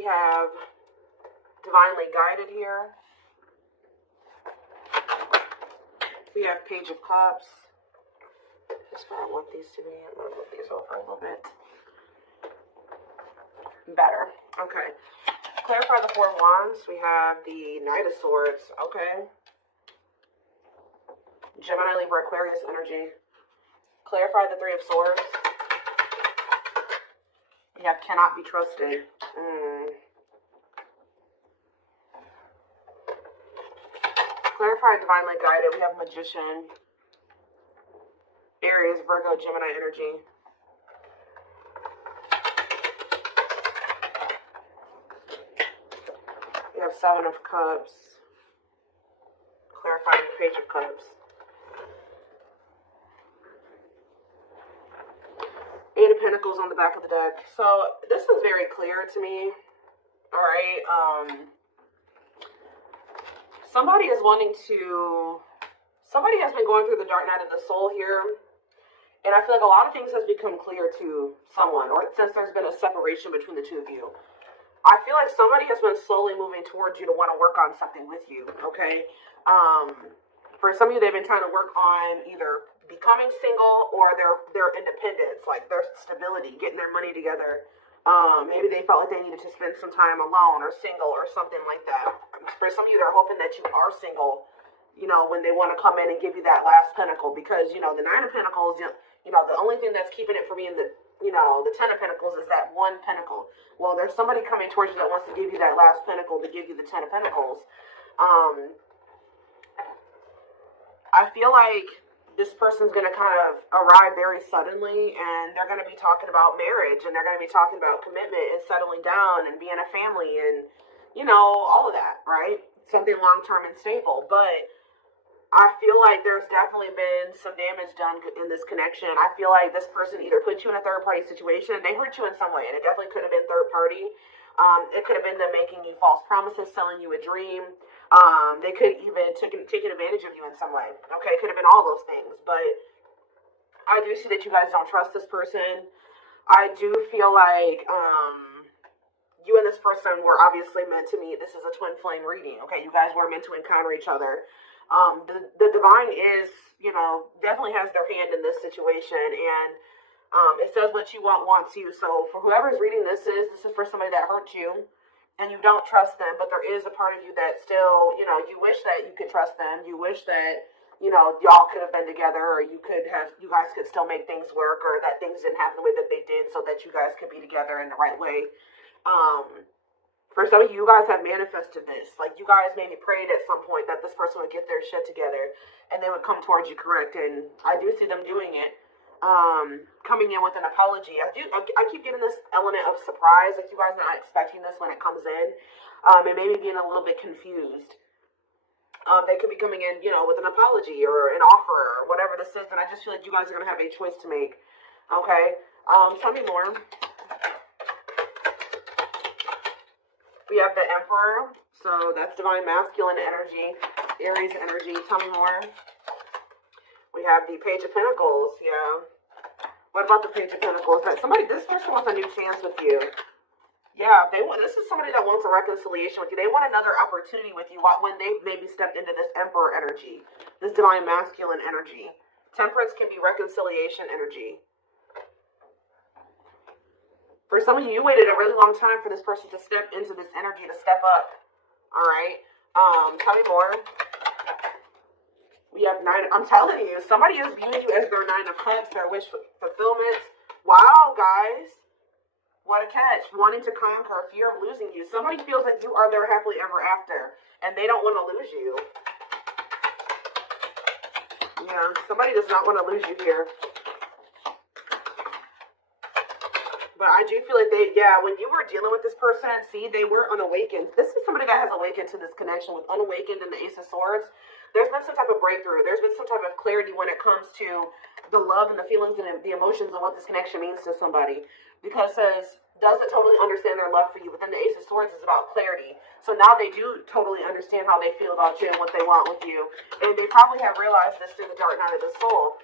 we have divinely guided here. We have Page of Cups. That's where I want these to be. I'm going to move these over a little bit. Better. Okay. Clarify the Four of Wands. We have the Knight of Swords. Okay. Gemini, Libra, Aquarius energy. Clarify the Three of Swords. We have cannot be trusted. Clarify divinely guided. We have Magician. Aries, Virgo, Gemini energy. We have Seven of Cups. Clarifying the Page of Cups. Eight of Pentacles on the back of the deck. So this is very clear to me. All right. Somebody is wanting to. Somebody has been going through the dark night of the soul here. And I feel like a lot of things has become clear to someone, or since there's been a separation between the two of you. I feel like somebody has been slowly moving towards you to want to work on something with you, okay? For some of you, they've been trying to work on either becoming single or their independence, like their stability, getting their money together. Maybe they felt like they needed to spend some time alone or single or something like that. For some of you, they're hoping that you are single, you know, when they want to come in and give you that last pentacle, because, you know, the Nine of Pentacles, you know, the only thing that's keeping it from being the, you know, the Ten of Pentacles is that one pentacle. Well, there's somebody coming towards you that wants to give you that last pentacle to give you the Ten of Pentacles. I feel like this person's going to kind of arrive very suddenly, and they're going to be talking about marriage, and they're going to be talking about commitment and settling down and being a family and, you know, all of that, right? Something long-term and stable. But I feel like there's definitely been some damage done in this connection. I feel like this person either put you in a third-party situation, they hurt you in some way, and it definitely could have been third-party. It could have been them making you false promises, selling you a dream. They could even taken advantage of you in some way. Okay, it could have been all those things. But I do see that you guys don't trust this person. I do feel like you and this person were obviously meant to meet. This is a twin flame reading. Okay, you guys were meant to encounter each other. The divine is, you know, definitely has their hand in this situation, and it says what you want wants you. So for whoever's reading this is for somebody that hurt you, and you don't trust them, but there is a part of you that still, you know, you wish that you could trust them. You wish that, you know, y'all could have been together, or you guys could still make things work, or that things didn't happen the way that they did, so that you guys could be together in the right way. For some of you, guys have manifested this. Like, you guys maybe prayed at some point that this person would get their shit together and they would come towards you, correct? And I do see them doing it. Coming in with an apology. I keep getting this element of surprise. Like, you guys are not expecting this when it comes in. And maybe being a little bit confused. They could be coming in, you know, with an apology or an offer or whatever this is. And I just feel like you guys are going to have a choice to make. Okay? Tell me more. We have the Emperor, so that's divine masculine energy, Aries energy. Tell me more. We have the Page of Pentacles, yeah. What about the Page of Pentacles? That this person wants a new chance with you. Yeah, this is somebody that wants a reconciliation with you. They want another opportunity with you when they maybe stepped into this Emperor energy, this divine masculine energy. Temperance can be reconciliation energy. For some of you, you waited a really long time for this person to step into this energy, to step up. All right. Tell me more. We have Nine. I'm telling you, somebody is viewing you as their Nine of Cups, their wish fulfillment. Wow, guys. What a catch. Wanting to conquer, fear of losing you. Somebody feels like you are their happily ever after, and they don't want to lose you. Yeah, somebody does not want to lose you here. But I do feel like when you were dealing with this person, see, they were unawakened. This is somebody that has awakened to this connection with unawakened and the Ace of Swords. There's been some type of breakthrough. There's been some type of clarity when it comes to the love and the feelings and the emotions and what this connection means to somebody. Because it says, doesn't totally understand their love for you. But then the Ace of Swords is about clarity. So now they do totally understand how they feel about you and what they want with you. And they probably have realized this through the dark night of the soul.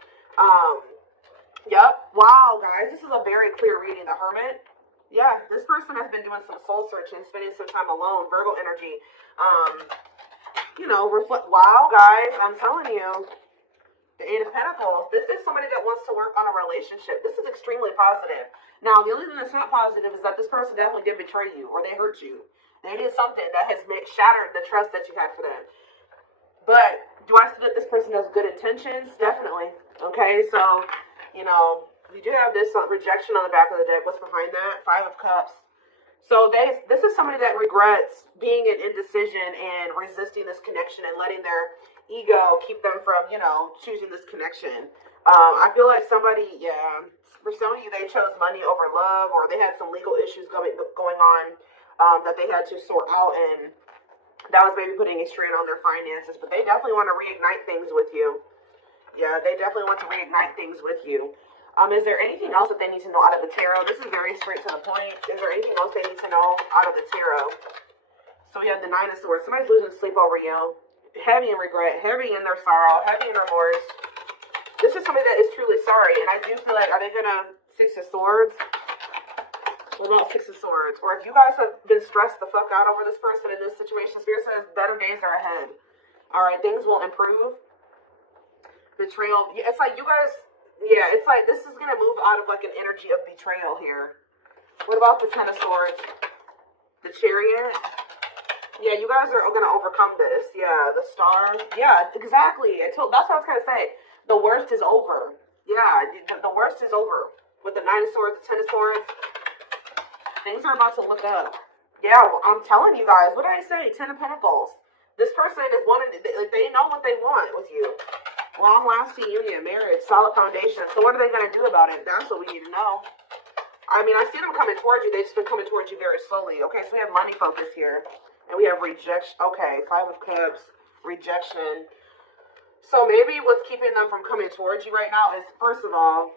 Yep. Wow, guys. This is a very clear reading. The Hermit. Yeah, this person has been doing some soul searching, spending some time alone, Virgo energy. Reflect. Wow, guys, I'm telling you. The Eight of Pentacles. This is somebody that wants to work on a relationship. This is extremely positive. Now, the only thing that's not positive is that this person definitely did betray you or they hurt you. They did something that has shattered the trust that you had for them. But do I see that this person has good intentions? Definitely. Okay, so, you do have this rejection on the back of the deck. What's behind that? Five of Cups. So this is somebody that regrets being in indecision and resisting this connection and letting their ego keep them from, choosing this connection. I feel like somebody, for some of you, they chose money over love, or they had some legal issues going on that they had to sort out, and that was maybe putting a strain on their finances. But they definitely want to reignite things with you. Yeah, they definitely want to reignite things with you. Is there anything else that they need to know out of the tarot? This is very straight to the point. Is there anything else they need to know out of the tarot? So we have the Nine of Swords. Somebody's losing sleep over you. Heavy in regret, heavy in their sorrow, heavy in remorse. This is somebody that is truly sorry. And I do feel like, are they going to Six of Swords? What about Six of Swords? Or if you guys have been stressed the fuck out over this person in this situation, Spirit says better days are ahead. All right, things will improve. Betrayal. Yeah, it's like you guys... Yeah, it's like this is going to move out of like an energy of betrayal here. What about the Ten of Swords? The Chariot? Yeah, you guys are going to overcome this. Yeah, the Star. Yeah, exactly. That's what I was trying to say. The worst is over. Yeah, the worst is over. With the Nine of Swords, the Ten of Swords, things are about to look up. Yeah, well, I'm telling you guys. What did I say? Ten of Pentacles. This person is wanting, they know what they want with you. Long-lasting union, marriage, solid foundation. So what are they going to do about it? That's what we need to know. I mean, I see them coming towards you. They've just been coming towards you very slowly. Okay, so we have money focus here. And we have rejection. Okay, Five of Cups, rejection. So maybe what's keeping them from coming towards you right now is, first of all,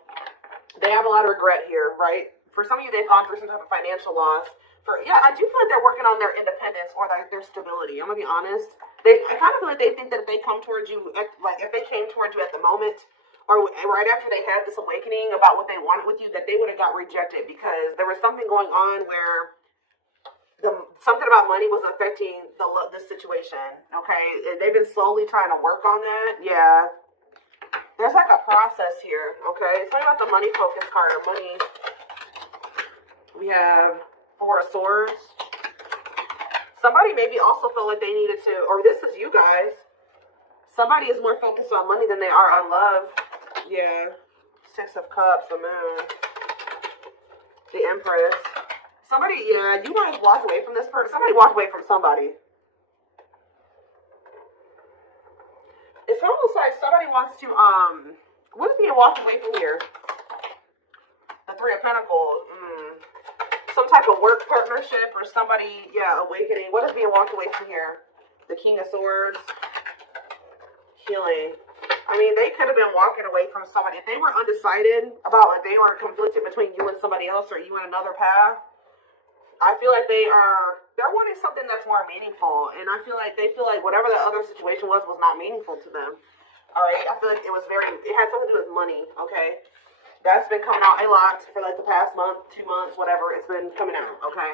they have a lot of regret here, right? For some of you, they've gone through some type of financial loss. I do feel like they're working on their independence or their stability. I'm going to be honest. I kind of feel like they think that if they come towards you, if they came towards you at the moment, or right after they had this awakening about what they wanted with you, that they would have got rejected because there was something going on where something about money was affecting the situation. Okay, they've been slowly trying to work on that. Yeah, there's like a process here. Okay, it's not about the money focus card or money. We have Four of Swords. Somebody maybe also felt like they needed to, or this is you guys. Somebody is more focused on money than they are on love. Yeah. Six of Cups, the Moon, the Empress. Somebody, yeah, you guys walked away from this person. Somebody walked away from somebody. It's almost like somebody wants to, what is being walked away from here? The Three of Pentacles. Some type of work partnership or somebody, awakening. What is being walked away from here? The King of Swords. Healing. I mean, they could have been walking away from somebody. If they were undecided about if they were conflicted between you and somebody else or you and another path, I feel like they're wanting something that's more meaningful. And I feel like they feel like whatever the other situation was not meaningful to them. All right? I feel like it had something to do with money, okay? That's been coming out a lot for like the past month, 2 months, whatever. It's been coming out, okay?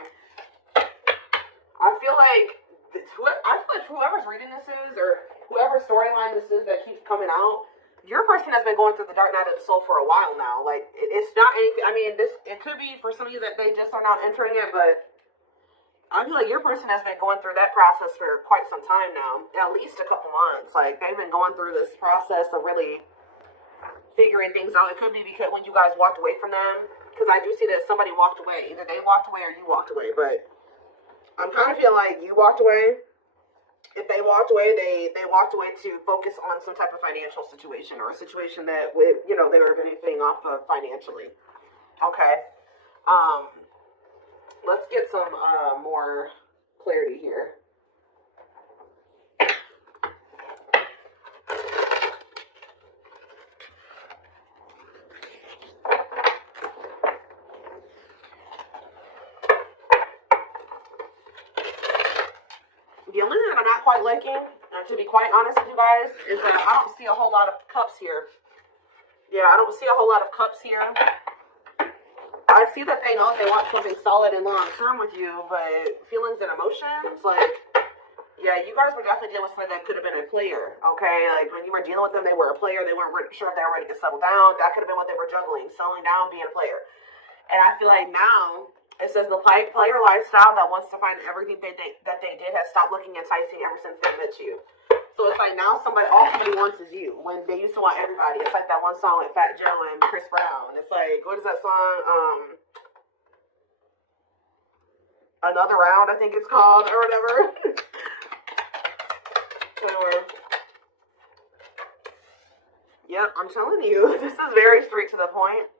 I feel like whoever's reading this is, or whoever storyline this is that keeps coming out, your person has been going through the dark night of the soul for a while now. Like, it's not anything, I mean, it could be for some of you that they just are not entering it, but I feel like your person has been going through that process for quite some time now. At least a couple months. Like, they've been going through this process of really figuring things out. It could be because when you guys walked away from them, because I do see that somebody walked away. Either they walked away or you walked away, but I'm kind of feeling like you walked away. If they walked away, they walked away to focus on some type of financial situation or a situation that they were benefiting off of financially. Okay. Let's get some more clarity here. The only thing that I'm not quite liking, to be quite honest with you guys, is that I don't see a whole lot of cups here. Yeah, I don't see a whole lot of cups here. I I see that they know they want something solid and long term with you, but feelings and emotions, like, yeah, you guys were definitely dealing with somebody that could have been a player, okay? Like, when you were dealing with them, they were a player. They weren't sure if they were ready to settle down. That could have been what they were juggling, settling down, being a player. And I feel like now, it says the player lifestyle that wants to find everything that they did has stopped looking enticing ever since they met you. So it's like now all somebody wants is you. When they used to want everybody. It's like that one song with Fat Joe and Chris Brown. It's like, what is that song? Another Round, I think it's called, or whatever. Anyway. Yep, I'm telling you, this is very straight to the point.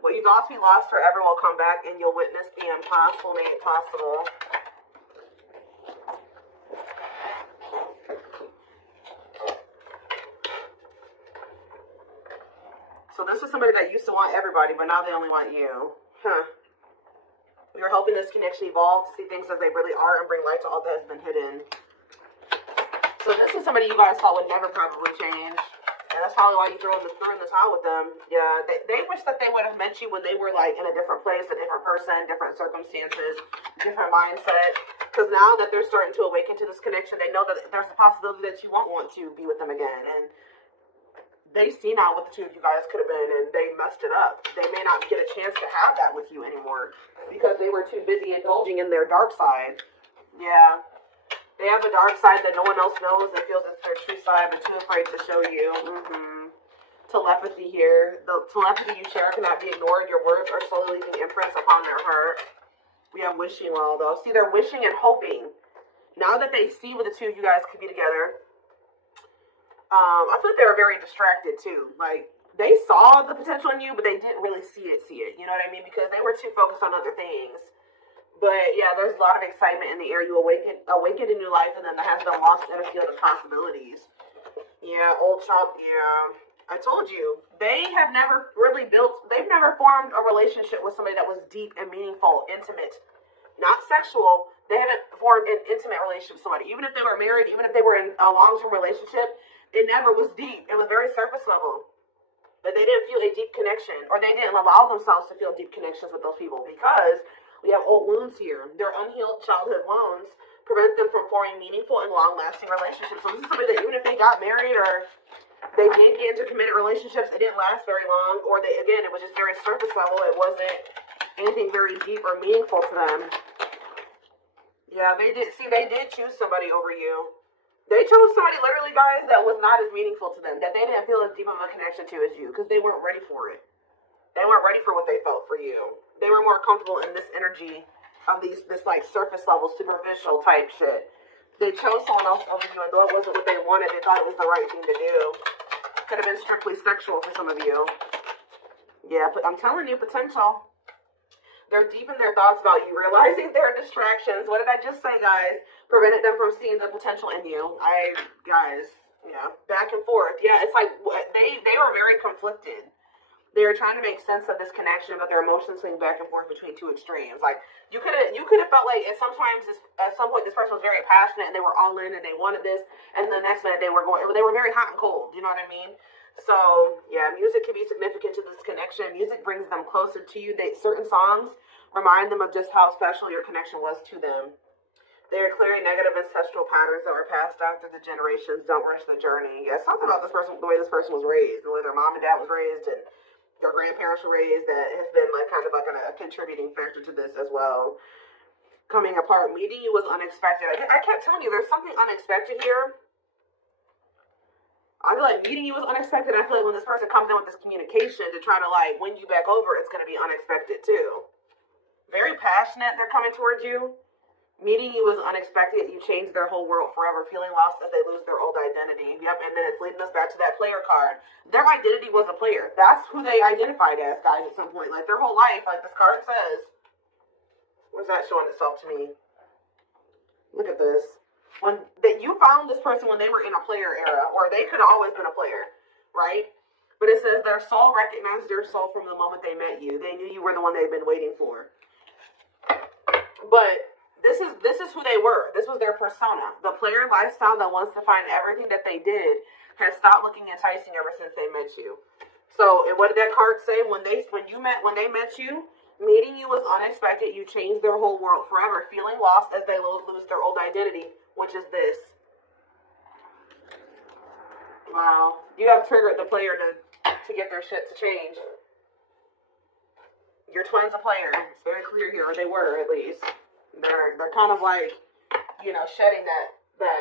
What you thought to be lost forever will come back, and you'll witness the impossible made possible. So this is somebody that used to want everybody, but now they only want you. Huh. We were hoping this connection evolve to see things as they really are and bring light to all that has been hidden. So this is somebody you guys thought would never probably change. And that's probably why you threw in the towel with them. Yeah, they wish that they would have met you when they were like in a different place, a different person, different circumstances, different mindset. Because now that they're starting to awaken to this connection, they know that there's a possibility that you won't want to be with them again. And they see now what the two of you guys could have been, and they messed it up. They may not get a chance to have that with you anymore because they were too busy indulging in their dark side. Yeah. They have a dark side that no one else knows and feels it's their true side, but too afraid to show you. Telepathy here. The telepathy you share cannot be ignored. Your words are slowly leaving imprints upon their heart. We have wishing well, though. See, they're wishing and hoping. Now that they see what the two of you guys could be together, I feel like they were very distracted, too. Like, they saw the potential in you, but they didn't really see it. You know what I mean? Because they were too focused on other things. But yeah, there's a lot of excitement in the air. You awakened a new life, and then that has been lost in a field of possibilities. Yeah, old child. Yeah, I told you they've never formed a relationship with somebody that was deep and meaningful, intimate, not sexual. They haven't formed an intimate relationship with somebody, even if they were married, even if they were in a long-term relationship. It never was deep. It was very surface level. But they didn't feel a deep connection, or they didn't allow themselves to feel deep connections with those people because we have old wounds here. Their unhealed childhood wounds prevent them from forming meaningful and long-lasting relationships. So this is somebody that even if they got married or they did get into committed relationships, it didn't last very long, or it was just very surface level. It wasn't anything very deep or meaningful to them. Yeah, they did choose somebody over you. They chose somebody, literally, guys, that was not as meaningful to them, that they didn't feel as deep of a connection to as you, because they weren't ready for it. They weren't ready for what they felt for you. They were more comfortable in this energy of this like surface level, superficial type shit. They chose someone else over you, and though it wasn't what they wanted, they thought it was the right thing to do. Could have been strictly sexual for some of you. Yeah, but I'm telling you, potential. They're deep in their thoughts about you, realizing their distractions. What did I just say, guys? Prevented them from seeing the potential in you. Back and forth. Yeah, it's like they were very conflicted. They were trying to make sense of this connection, but their emotions swing back and forth between two extremes. Like you could have felt like at some point this person was very passionate and they were all in and they wanted this, and the next minute they were very hot and cold. You know what I mean? So yeah, music can be significant to this connection. Music brings them closer to you. Certain songs remind them of just how special your connection was to them. They are clearing negative ancestral patterns that were passed down through the generations. Don't rush the journey. Yeah, something about this person, the way this person was raised, the way their mom and dad was raised, and your grandparents were raised, that has been like kind of like a contributing factor to this as well. Coming apart, meeting you was unexpected. I kept telling you, there's something unexpected here. I feel like meeting you was unexpected. I feel like when this person comes in with this communication to try to like win you back over, it's going to be unexpected too. Very passionate, they're coming towards you. Meeting you was unexpected. You changed their whole world forever, feeling lost as they lose their old identity. Yep, and then it's leading us back to that player card. Their identity was a player. That's who they identified as, guys, at some point. Like, their whole life, like this card says. Where's that showing itself to me? Look at this. You found this person when they were in a player era, or they could have always been a player, right? But it says their soul recognized their soul from the moment they met you. They knew you were the one they'd been waiting for. But this is who they were. This was their persona. The player lifestyle that wants to find everything that they did has stopped looking enticing ever since they met you. So, and what did that card say? When they met you, Meeting you was unexpected. You changed their whole world forever. Feeling lost as they lose their old identity, which is this. Wow. You have triggered the player to get their shit to change. Your twin's a player. It's very clear here, or they were at least. They're kind of like, you know, shedding that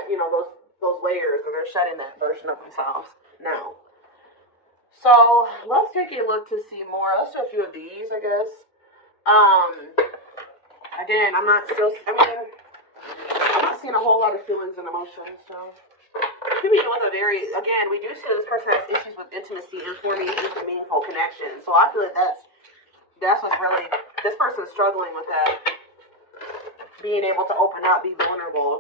you know, those layers, or they're shedding that version of themselves now. So let's take a look to see more. Let's do a few of these, I guess. Again, I'm not seeing a whole lot of feelings and emotions, so. You could be with a very, again, we do see this person has issues with intimacy and forming deep and meaningful connections. So I feel like that's what's really, this person's struggling with that. Being able to open up, be vulnerable,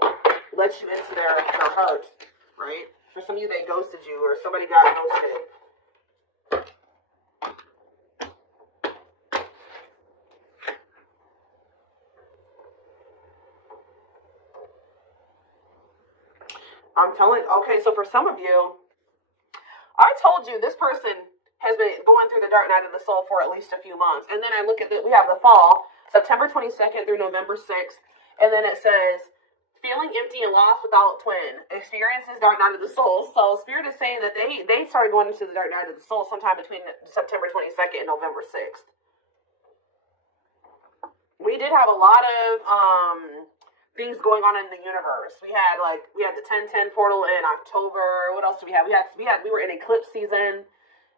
let you into their heart, right? For some of you, they ghosted you, or somebody got ghosted. I'm telling, okay, so for some of you, I told you this person has been going through the dark night of the soul for at least a few months. And then I look at we have the fall, September 22nd through November 6th. And then it says, feeling empty and lost without twin, experiences dark night of the soul. So Spirit is saying that they started going into the dark night of the soul sometime between September 22nd and November 6th. We did have a lot of, things going on in the universe. We had the 1010 portal in October. What else do we have? We were in eclipse season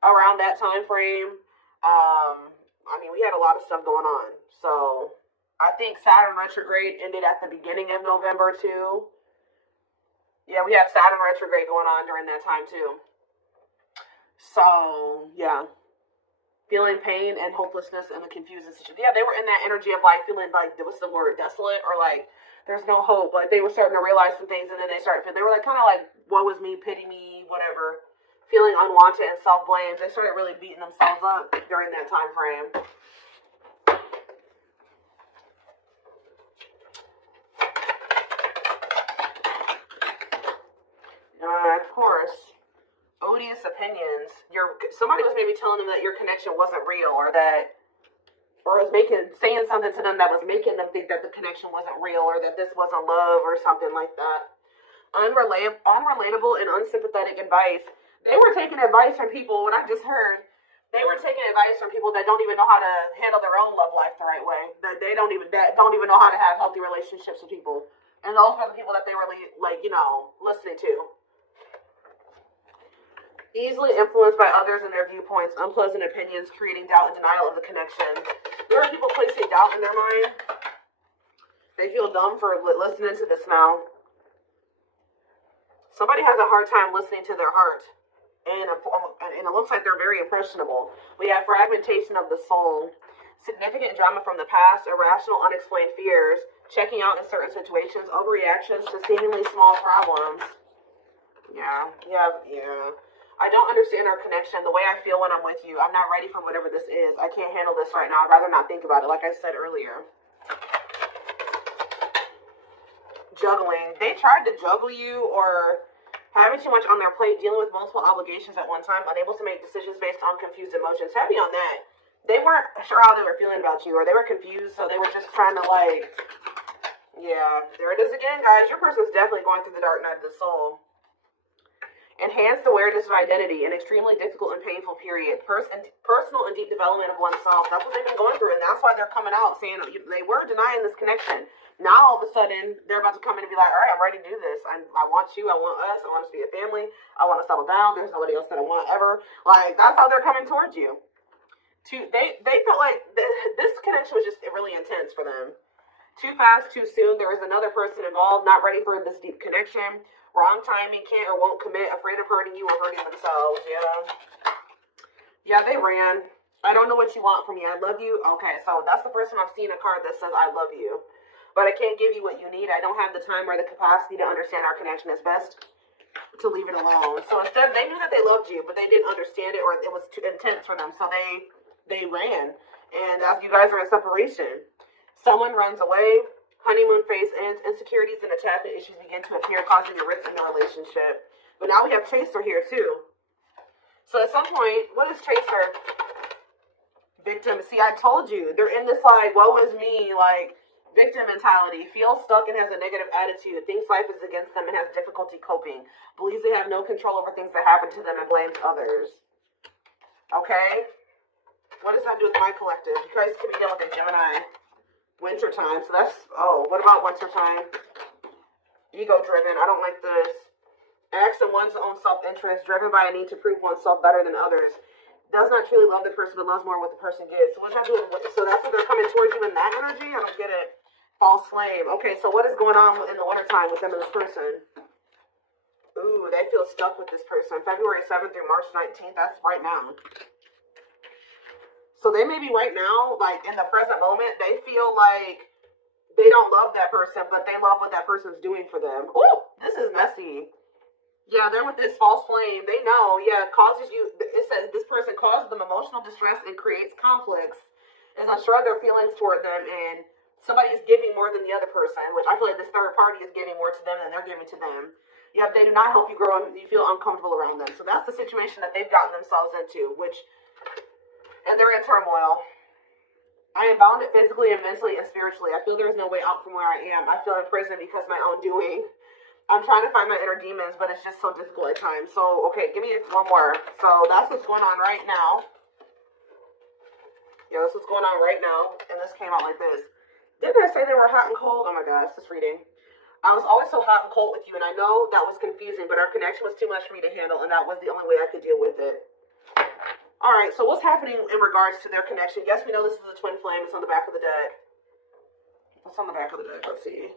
around that time frame. I mean, we had a lot of stuff going on. So I think Saturn retrograde ended at the beginning of November too. Yeah, we have Saturn retrograde going on during that time too. So yeah, feeling pain and hopelessness and the confusing situation. Yeah, they were in that energy of like feeling like, what's the word, desolate, or like there's no hope. Like they were starting to realize some things, and then they were like kind of like, woe is me, pity me, whatever. Feeling unwanted and self-blame. They started really beating themselves up during that time frame. Of course, odious opinions. Somebody was maybe telling them that your connection wasn't real, or was saying something to them that was making them think that the connection wasn't real, or that this wasn't love, or something like that. Unrelatable and unsympathetic advice. They were taking advice from people, what I just heard, they were taking advice from people that don't even know how to handle their own love life the right way. That don't even know how to have healthy relationships with people. And those are the people that they were listening to. Easily influenced by others and their viewpoints, unpleasant opinions, creating doubt and denial of the connection. There are people placing doubt in their mind. They feel dumb for listening to this now. Somebody has a hard time listening to their heart. And it looks like they're very impressionable. We have fragmentation of the soul. Significant drama from the past, irrational, unexplained fears, checking out in certain situations, overreactions to seemingly small problems. Yeah. I don't understand our connection, the way I feel when I'm with you. I'm not ready for whatever this is. I can't handle this right now. I'd rather not think about it, like I said earlier. Juggling. They tried to juggle you, or having too much on their plate, dealing with multiple obligations at one time, unable to make decisions based on confused emotions. Heavy on that. They weren't sure how they were feeling about you, or they were confused, so they were just trying to yeah, there it is again, guys. Your person's definitely going through the dark night of the soul. Enhanced awareness of identity, an extremely difficult and painful period. Personal and deep development of oneself. That's what they've been going through, and that's why they're coming out saying they were denying this connection. Now all of a sudden they're about to come in and be like, all right, I'm ready to do this. I want you. I want us. I want us to be a family. I want to settle down. There's nobody else that I want ever. Like, that's how they're coming towards you. They felt like this connection was just really intense for them. Too fast, too soon. There was another person involved, not ready for this deep connection. Wrong timing, can't or won't commit, afraid of hurting you or hurting themselves. Yeah, they ran. I don't know what you want from me. I love you. Okay, so that's the first time I've seen a card that says I love you. But I can't give you what you need. I don't have the time or the capacity to understand our connection. It's best to leave it alone. So instead, they knew that they loved you, but they didn't understand it, or it was too intense for them. So they ran. And as you guys are in separation, someone runs away. Honeymoon phase ends, insecurities and attachment issues begin to appear, causing a rift in the relationship. But now we have Chaser here too. So at some point, what is Chaser? Victim. See, I told you. They're in this, like, woe is me, like, victim mentality. Feels stuck and has a negative attitude. Thinks life is against them and has difficulty coping. Believes they have no control over things that happen to them and blames others. Okay? What does that do with my collective? You guys can be dealing with a Gemini. Wintertime. So that's, oh, what about wintertime? Ego-driven. I don't like this. Acts in one's own self-interest, driven by a need to prove oneself better than others. Does not truly love the person, but loves more what the person gives. So what's that doing? So that's what they're coming towards you in that energy? I don't get it. False flame. Okay, so what is going on in the wintertime with them and this person? Ooh, they feel stuck with this person. February 7th through March 19th. That's right now. So they may be right now, like in the present moment, they feel like they don't love that person, but they love what that person's doing for them. Ooh, this is messy. Yeah, they're with this false flame. They know, yeah, causes you, it says this person causes them emotional distress and creates conflicts. Is unsure of their feelings toward them, and somebody is giving more than the other person, which I feel like this third party is giving more to them than they're giving to them. Yep, they do not help you grow and you feel uncomfortable around them. So that's the situation that they've gotten themselves into, and they're in turmoil. I am bounded physically and mentally and spiritually. I feel there is no way out from where I am. I feel in prison because of my own doing. I'm trying to find my inner demons, but it's just so difficult at times. So, okay, give me one more. So, that's what's going on right now. Yeah, that's what's going on right now. And this came out like this. Didn't I say they were hot and cold? Oh my gosh, this reading. I was always so hot and cold with you, and I know that was confusing, but our connection was too much for me to handle, and that was the only way I could deal with it. Alright, so what's happening in regards to their connection? Yes, we know this is a twin flame. It's on the back of the deck. What's on the back of the deck? Let's see.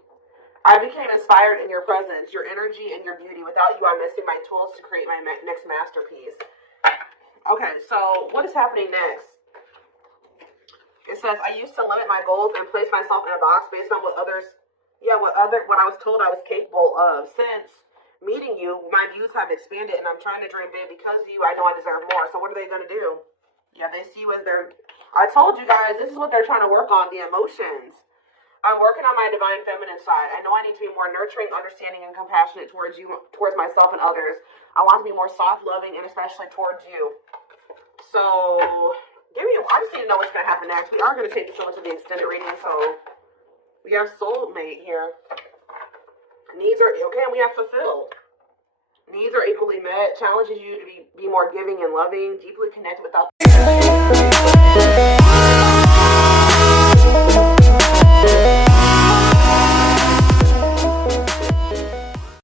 I became inspired in your presence, your energy, and your beauty. Without you, I'm missing my tools to create my next masterpiece. Okay, so what is happening next? It says, I used to limit my goals and place myself in a box based on what I was told I was capable of. Since meeting you, my views have expanded, and I'm trying to dream big. Because of you, I know I deserve more. So what are they going to do? Yeah, they see you as their... I told you guys, this is what they're trying to work on, the emotions. I'm working on my divine feminine side. I know I need to be more nurturing, understanding, and compassionate towards you, towards myself and others. I want to be more soft, loving, and especially towards you. So, I just need to know what's going to happen next. We are going to take this over to the extended reading. So, we have soulmate here. Needs are, okay, and we have fulfilled. Needs are equally met. Challenges you to be more giving and loving, deeply connected without...